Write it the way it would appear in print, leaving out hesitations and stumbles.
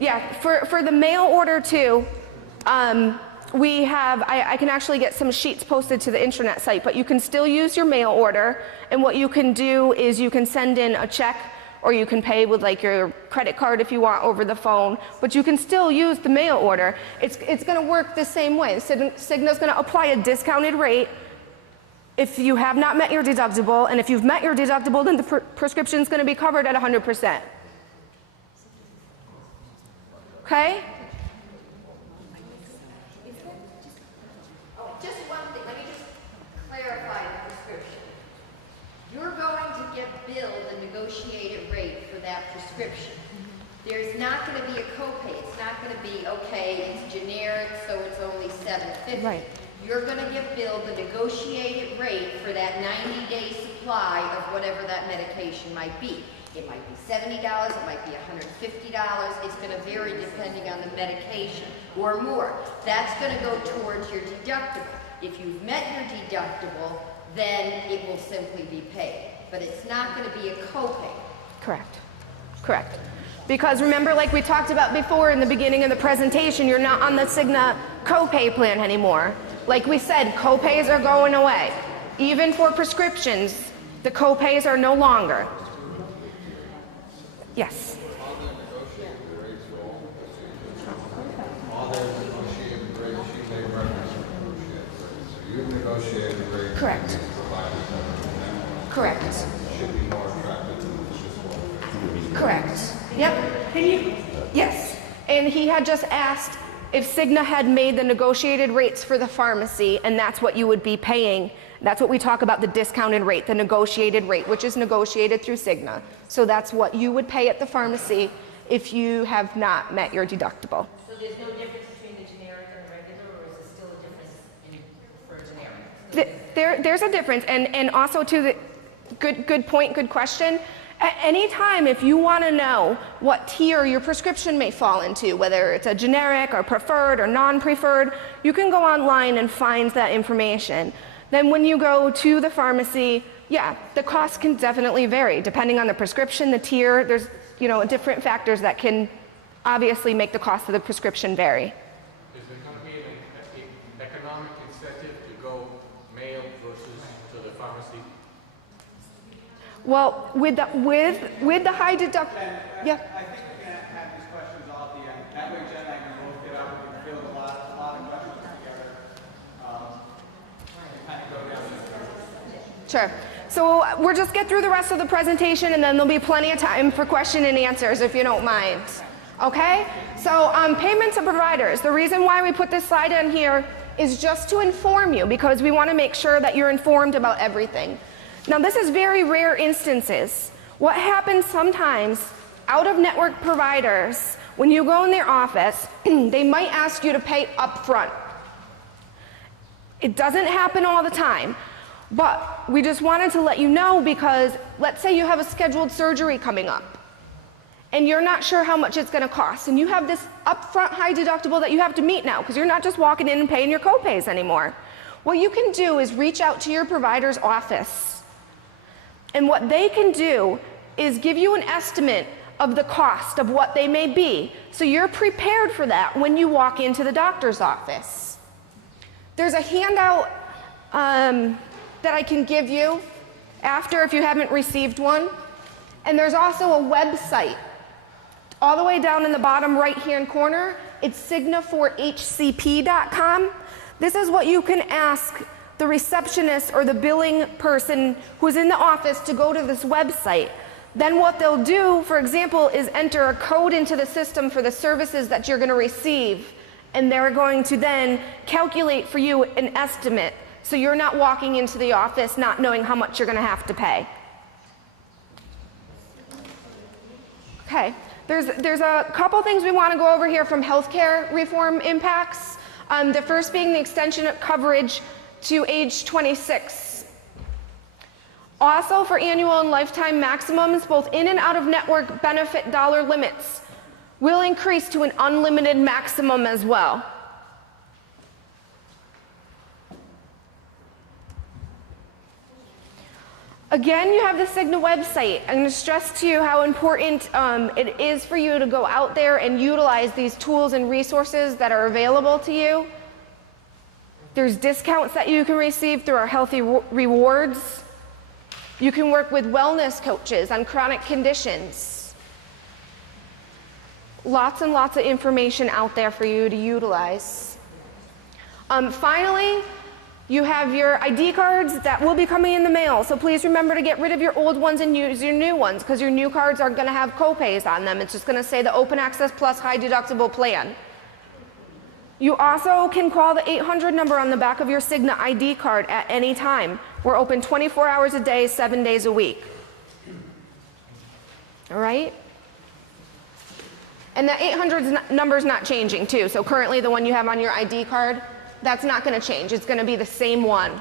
Yeah, for the mail order too, we have, I can actually get some sheets posted to the intranet site, but you can still use your mail order, and what you can do is you can send in a check, or you can pay with like your credit card if you want over the phone, but you can still use the mail order. It's gonna work the same way. CIGNA's gonna apply a discounted rate if you have not met your deductible, and if you've met your deductible, then the prescription's gonna be covered at 100%. Okay? Just one thing, let me just clarify the prescription. You're going to get billed a negotiated rate for that prescription. There's not going to be a copay. It's not going to be, okay, it's generic, so it's only $7.50. Right. You're going to get billed the negotiated rate for that 90-day supply of whatever that medication might be. It might be $70, it might be $150. It's going to vary depending on the medication or more. That's going to go towards your deductible. If you've met your deductible, then it will simply be paid. But it's not going to be a copay. Correct. Correct. Because remember, like we talked about before in the beginning of the presentation, you're not on the CIGNA copay plan anymore. Like we said, copays are going away. Even for prescriptions, the copays are no longer. Yes. Correct. Correct. Correct. Yep. Can you? Yes. And he had just asked if CIGNA had made the negotiated rates for the pharmacy, and that's what you would be paying. That's what we talk about, the discounted rate, the negotiated rate, which is negotiated through CIGNA. So that's what you would pay at the pharmacy if you have not met your deductible. So there's no difference between the generic and the regular, or is there still a difference for generic? There's a difference, and also to the good point, good question. At any time, if you want to know what tier your prescription may fall into, whether it's a generic or preferred or non-preferred, you can go online and find that information. Then when you go to the pharmacy, yeah, the cost can definitely vary depending on the prescription, the tier. There's, different factors that can obviously make the cost of the prescription vary. Is there going to be an economic incentive to go mail versus to the pharmacy? Well, with the high deductible, yeah. I think we can have these questions all at the end. That way Jen and I can both get up and field a lot of questions together. And kind of go down this road. Sure. So we'll just get through the rest of the presentation, and then there'll be plenty of time for question and answers if you don't mind. Okay? So payment to providers. The reason why we put this slide in here is just to inform you, because we want to make sure that you're informed about everything. Now, this is very rare instances. What happens sometimes, out-of-network providers, when you go in their office, they might ask you to pay up front. It doesn't happen all the time, but we just wanted to let you know, because let's say you have a scheduled surgery coming up, and you're not sure how much it's going to cost, and you have this upfront high deductible that you have to meet now, because you're not just walking in and paying your copays anymore. What you can do is reach out to your provider's office. And what they can do is give you an estimate of the cost of what they may be, so you're prepared for that when you walk into the doctor's office. There's a handout that I can give you after if you haven't received one. And there's also a website all the way down in the bottom right-hand corner. It's CIGNA4HCP.com. This is what you can ask the receptionist or the billing person who's in the office to go to this website. Then what they'll do, for example, is enter a code into the system for the services that you're going to receive, and they're going to then calculate for you an estimate, so you're not walking into the office not knowing how much you're going to have to pay. Okay, there's a couple things we want to go over here from healthcare reform impacts. The first being the extension of coverage to age 26. Also, for annual and lifetime maximums, both in and out of network benefit dollar limits will increase to an unlimited maximum as well. Again, you have the CIGNA website. I'm going to stress to you how important it is for you to go out there and utilize these tools and resources that are available to you. There's discounts that you can receive through our Healthy Rewards. You can work with wellness coaches on chronic conditions. Lots and lots of information out there for you to utilize. Finally, you have your ID cards that will be coming in the mail, so please remember to get rid of your old ones and use your new ones, because your new cards are going to have co-pays on them. It's just going to say the Open Access Plus High Deductible Plan. You also can call the 800 number on the back of your CIGNA ID card at any time. We're open 24 hours a day, 7 days a week. All right? And the 800 number is not changing too, so currently the one you have on your ID card, that's not going to change. It's going to be the same one.